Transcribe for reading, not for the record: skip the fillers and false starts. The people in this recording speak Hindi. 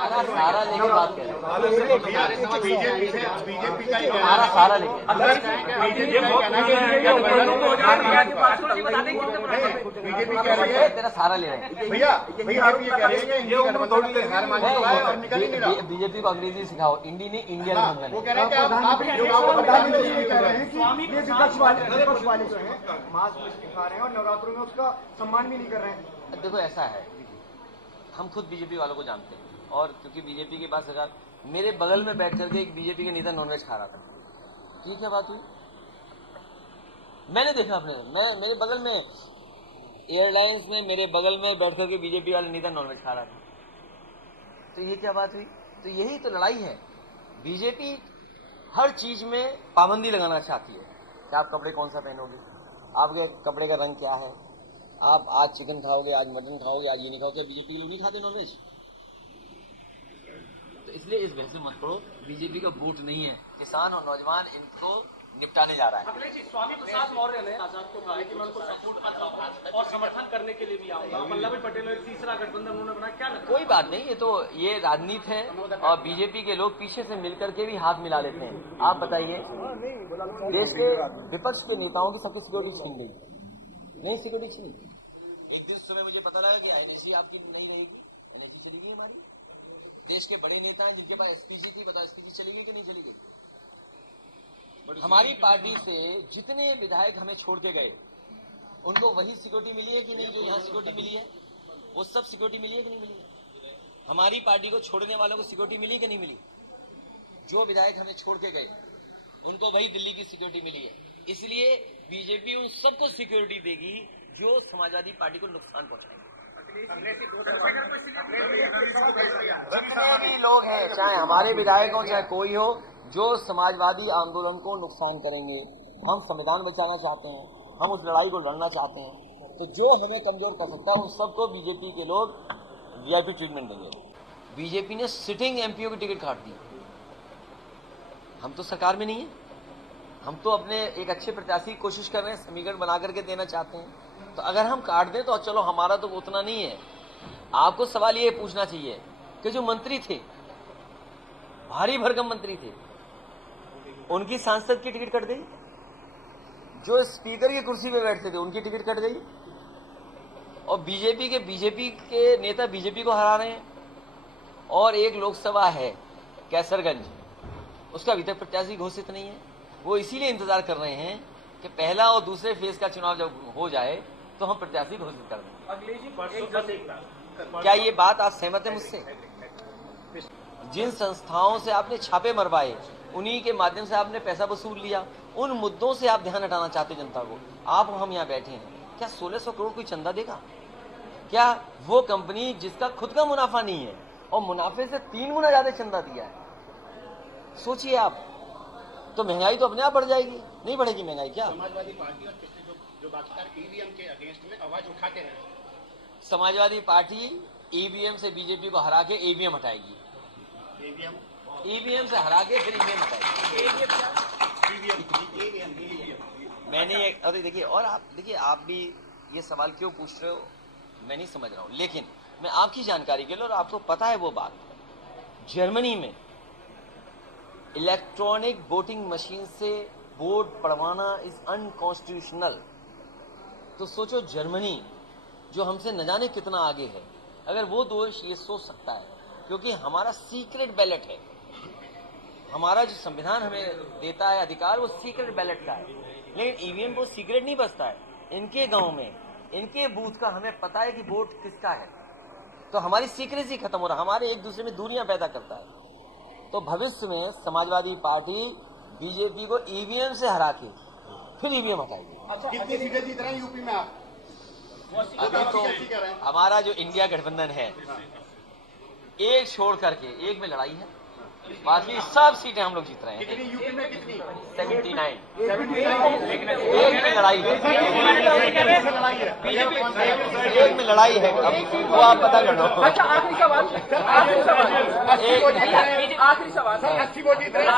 सारा लेके बात कर बीजेपी का सारा लेके बीजेपी कह रही है तेरा सारा ले रहे हैं भैया भैया आप ये कह रहे हैं कि इंडिया गठबंधन ने हार मान ली है और निकल ही नहीं रहा। बीजेपी को अंग्रेजी सिखाओ, इंडी नहीं इंडिया गठबंधन वो कह रहे हैं कि आप प्रधानमंत्री ये कह रहे हैं कि ये विपक्ष वाले जो है मास्क दिखा रहे हैं और नवरात्रों में उसका सम्मान भी नहीं कर रहे हैं। देखो ऐसा है, हम खुद बीजेपी वालों को जानते हैं और क्योंकि बीजेपी के पास सरकार, मेरे बगल में बैठ करके एक बीजेपी के नेता नॉनवेज खा रहा था। तो ये क्या बात हुई? मैंने देखा अपने, मेरे बगल में एयरलाइंस में मेरे बगल में बैठ करके बीजेपी वाले नेता नॉनवेज खा रहा था। तो ये क्या बात हुई? तो यही तो लड़ाई है। बीजेपी हर चीज में पाबंदी लगाना चाहती है कि आप कपड़े कौन सा पहनोगे, आपके कपड़े का रंग क्या है, आप आज चिकन खाओगे, आज मटन खाओगे, आज ये नहीं खाओगे। बीजेपी के लोग नहीं खाते नॉनवेज, तो इसलिए इस बहस में मत पड़ो। बीजेपी का वोट नहीं है, किसान और नौजवान इनको निपटाने जा रहा है। अखिलेश जी, स्वामी प्रसाद मौर्य ने आजाद को कहा कि मैं उनको सपोर्ट और समर्थन करने के लिए भी आऊंगा। वल्लभ भाई पटेल एक तीसरा गठबंधन उन्होंने बनाया, क्या लगता है? कोई बात नहीं, ये राजनीति है और बीजेपी के लोग पीछे से मिलकर के भी हाथ मिला लेते हैं। आप बताइए, देश के विपक्ष के नेताओं की सबकी सिक्योरिटी छीन गई, नहीं सिक्योरिटी छीन। एक दिन सुबह मुझे पता लगा कि एनएसजी आपकी नहीं रहेगी, एनएसजी चली गई हमारी। देश के बड़े नेता हैं जिनके पास एसपीजी थी, बताओ एसपीजी चली गई कि नहीं चली गई? हमारी पार्टी से जितने विधायक हमें छोड़ के गए उनको वही सिक्योरिटी मिली है कि नहीं जो यहाँ सिक्योरिटी मिली है? वो सब सिक्योरिटी मिली है कि नहीं मिली है? हमारी पार्टी को छोड़ने वालों को सिक्योरिटी मिली कि नहीं मिली? जो विधायक हमें छोड़ के गए उनको वही दिल्ली की सिक्योरिटी मिली है। इसलिए बीजेपी उन सबको सिक्योरिटी देगी जो समाजवादी पार्टी को नुकसान पहुंचाएंगे। जितने भी लोग हैं, चाहे हमारे विधायक हो चाहे कोई हो, जो समाजवादी आंदोलन को नुकसान करेंगे, हम संविधान बचाना चाहते हैं, हम उस लड़ाई को लड़ना चाहते हैं, तो जो हमें कमजोर कर सकता है उन सबको बीजेपी के लोग वीआईपी ट्रीटमेंट देंगे। बीजेपी ने सिटिंग एमपीओ की टिकट काट दी। हम तो सरकार में नहीं है, हम तो अपने एक अच्छे प्रत्याशी की कोशिश कर रहे हैं, समीकरण बना करके देना चाहते हैं। तो अगर हम काट दें तो चलो, हमारा तो उतना नहीं है। आपको सवाल ये पूछना चाहिए कि जो मंत्री थे, भारी भरकम मंत्री थे, उनकी सांसद की टिकट कट गई। जो स्पीकर की कुर्सी पे बैठते थे उनकी टिकट कट गई। और बीजेपी के नेता बीजेपी को हरा रहे हैं। और एक लोकसभा है कैसरगंज, उसका अभी तक प्रत्याशी घोषित नहीं है। वो इसीलिए इंतजार कर रहे हैं कि पहला और दूसरे फेज का चुनाव जब हो जाए तो हम प्रत्याशी घोषित कर देंगे। क्या ये बात आप सहमत है मुझसे? जिन संस्थाओं से आपने छापे मरवाए, उन्हीं के माध्यम से आपने पैसा वसूल लिया, उन मुद्दों से आप ध्यान हटाना चाहते जनता को। आप हम यहाँ बैठे हैं, क्या 1600 करोड़ कोई चंदा देगा? क्या वो कंपनी जिसका खुद का मुनाफा नहीं है और मुनाफे से 3 गुना ज्यादा चंदा दिया है? सोचिए आप, तो महंगाई तो अपने आप बढ़ जाएगी। नहीं बढ़ेगी महंगाई क्या? समाजवादी पार्टी और जो बाकी ईवीएम के अगेंस्ट में आवाज उठाते हैं। समाजवादी पार्टी ईवीएम से बीजेपी को हरा के ईवीएम हटाएगी, ईवीएम से हरा के फिर ईवीएम हटाएगी। मैंने अरे देखिए, और आप देखिए, आप भी ये सवाल क्यों पूछ रहे हो मैं नहीं समझ रहा हूं, लेकिन मैं आपकी जानकारी के लिए, और आपको पता है वो बात, जर्मनी में इलेक्ट्रॉनिक वोटिंग मशीन से वोट पढ़वाना इज अनकॉन्स्टिट्यूशनल। तो सोचो, जर्मनी जो हमसे न जाने कितना आगे है, अगर वो दोष ये सोच सकता है, क्योंकि हमारा सीक्रेट बैलेट है, हमारा जो संविधान हमें देता है अधिकार, वो सीक्रेट बैलेट का है। लेकिन ईवीएम वो सीक्रेट नहीं बचता है। इनके गांव में, इनके बूथ का हमें पता है कि वोट किसका है, तो हमारी सीक्रेसी खत्म हो रहा है, हमारे एक दूसरे में दूरियां पैदा करता है। तो भविष्य में समाजवादी पार्टी बीजेपी को ईवीएम से हरा के फिर ईवीएम हटाएगी। कितनी सीटें जीत रहे हैं यूपी में आप? अभी तो हमारा जो इंडिया गठबंधन है, एक छोड़ करके एक में लड़ाई है, बाकी सब सीटें हम लोग जीत रहे हैं। कितनी यूपी में कितनी? 79। एक में लड़ाई है, एक में लड़ाई है, अब वो आप पता कर लो। अच्छा, आखिरी सवाल, आखिरी सवाल, 80 वोट जीत रहे हैं।